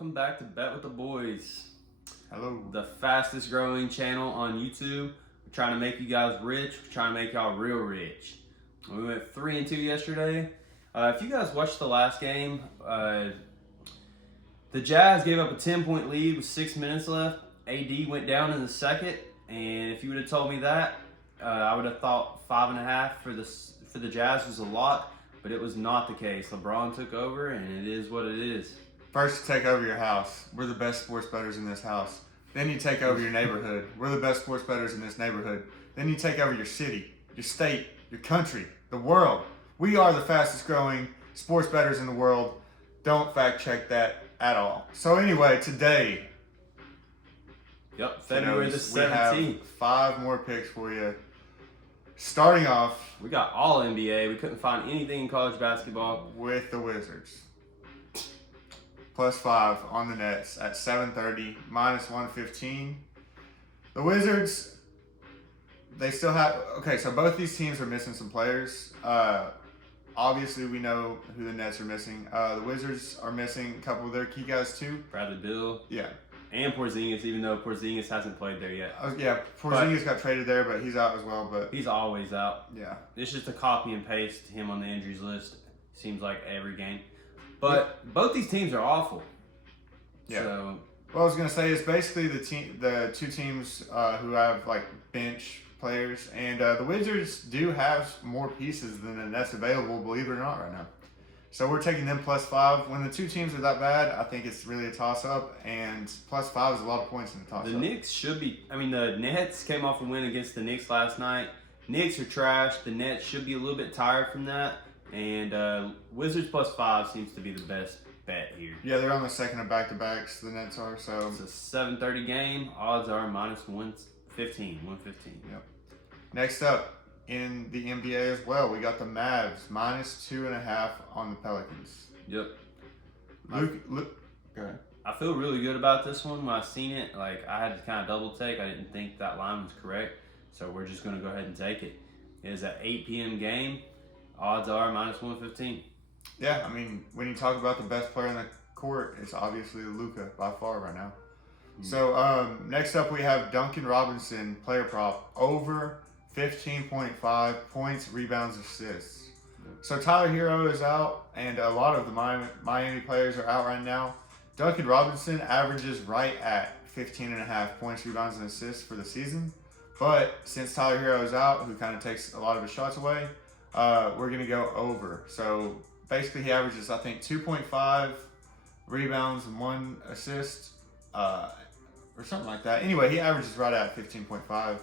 welcome back to Bet with the Boys. Hello. The fastest growing channel on YouTube. We're trying to make you guys rich. We're trying to make y'all real rich. We went 3-2 yesterday. If you guys watched the last game, the Jazz gave up a 10-point lead with 6 minutes left. AD went down in the second, and if you would have told me that, I would have thought 5.5 for the Jazz was a lot, but it was not the case. LeBron took over, and it is what it is. First, you take over your house. We're the best sports bettors in this house. Then you take over your neighborhood. We're the best sports bettors in this neighborhood. Then you take over your city, your state, your country, the world. We are the fastest growing sports bettors in the world. Don't fact check that at all. So anyway, today, February the 17th. we have 5 more picks for you. Starting off, We got all NBA. We couldn't find anything in college basketball. with the Wizards. +5 on the Nets at 730, -115. The Wizards, they still have... Okay, so both these teams are missing some players. Obviously, we know who the Nets are missing. The Wizards are missing a couple of their key guys, too. Bradley Beal. Yeah. And Porzingis, even though Porzingis hasn't played there yet. Porzingis got traded there, but he's out as well. But He's always out. yeah. It's just a copy and paste him on the injuries list. Seems like every game. But both these teams are awful. Yeah. So, What I was gonna say is basically the two teams who have like bench players, and the Wizards do have more pieces than the Nets available, believe it or not, right now. So we're taking them +5. When the two teams are that bad, I think it's really a toss-up, and +5 is a lot of points in the toss-up. the Knicks should be... I mean, the Nets came off a win against the Knicks last night. Knicks are trash. The Nets should be a little bit tired from that. And Wizards +5 seems to be the best bet here. Yeah, they're on the second of back-to-backs, the Nets are, so... It's a 7:30 game. Odds are -115. Yep. Next up, in the NBA as well, we got the Mavs, -2.5 on the Pelicans. Yep. Luke, go ahead. I feel really good about this one. When I seen it, like I had to kind of double take. I didn't think that line was correct, so we're just gonna go ahead and take it. It is an 8 p.m. game. Odds are -115. Yeah, I mean, when you talk about the best player on the court, it's obviously Luka by far right now. So next up, we have Duncan Robinson, player prop, over 15.5 points, rebounds, assists. So Tyler Hero is out, and a lot of the Miami players are out right now. Duncan Robinson averages right at 15.5 points, rebounds, and assists for the season. But since Tyler Hero is out, who kind of takes a lot of his shots away, we're going to go over. So basically he averages, I think, 2.5 rebounds and 1 assist, or something like that. Anyway, he averages right at 15.5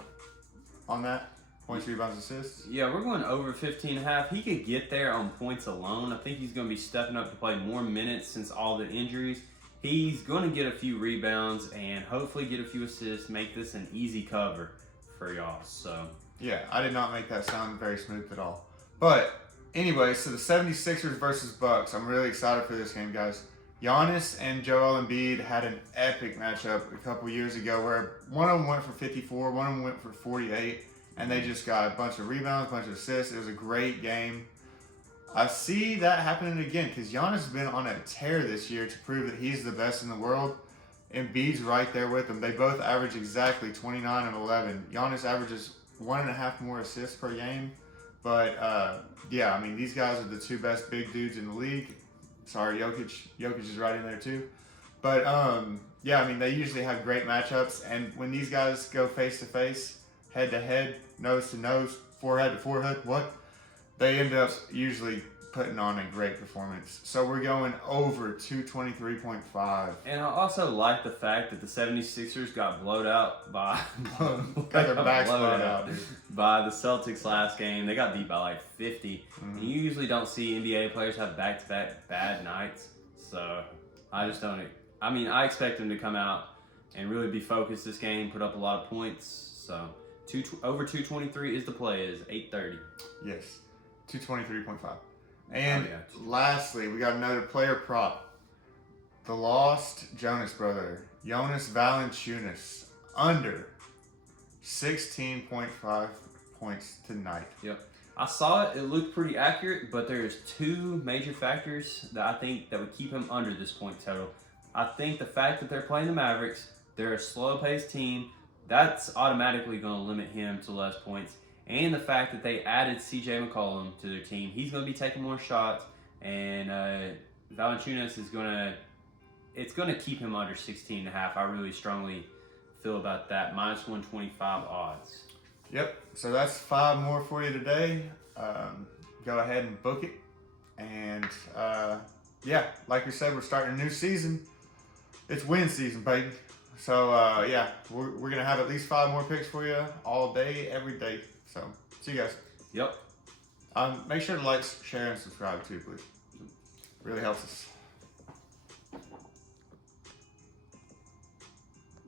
on that. Points, rebounds, assists. Yeah, we're going over 15.5. He could get there on points alone. I think he's going to be stepping up to play more minutes since all the injuries. He's going to get a few rebounds and hopefully get a few assists, make this an easy cover for y'all. So Yeah, I did not make that sound very smooth at all. But anyway, so the 76ers versus Bucks. I'm really excited for this game, guys. Giannis and Joel Embiid had an epic matchup a couple years ago where one of them went for 54, one of them went for 48, and they just got a bunch of rebounds, a bunch of assists. It was a great game. I see that happening again because Giannis has been on a tear this year to prove that he's the best in the world. Embiid's right there with him. They both average exactly 29 and 11. Giannis averages 1.5 more assists per game. But, yeah, I mean, these guys are the two best big dudes in the league. Sorry, Jokic. Jokic is right in there, too. But, yeah, I mean, they usually have great matchups. And when these guys go face-to-face, head-to-head, nose-to-nose, forehead-to-forehead, they end up usually putting on a great performance. So we're going over 223.5. And I also like the fact that the 76ers got blowed out by Got their backs blown out, dude. by the Celtics last game. They got beat by like 50. Mm-hmm. And you usually don't see NBA players have back-to-back bad nights. So I just don't. I mean, I expect them to come out and really be focused this game, put up a lot of points. So over 223 is the play. Is 8:30. Yes, 223.5. And Oh, yeah. lastly, we got another player prop. The lost Jonas brother, Jonas Valanciunas, under 16.5 points tonight. Yep. I saw it. It looked pretty accurate, but there's 2 major factors that I think that would keep him under this point total. I think the fact that they're playing the Mavericks, they're a slow-paced team, that's automatically going to limit him to less points. And the fact that they added C.J. McCollum to their team, he's going to be taking more shots, and Valanciunas is it's going to keep him under 16.5. I really strongly feel about that. Minus 125 odds. Yep. So that's 5 more for you today. Go ahead and book it. And yeah, like we said, we're starting a new season. It's win season, baby. So yeah, we're gonna have at least 5 more picks for you all day, every day. So see you guys. Yep. Make sure to like, share, and subscribe too, please. Really helps us.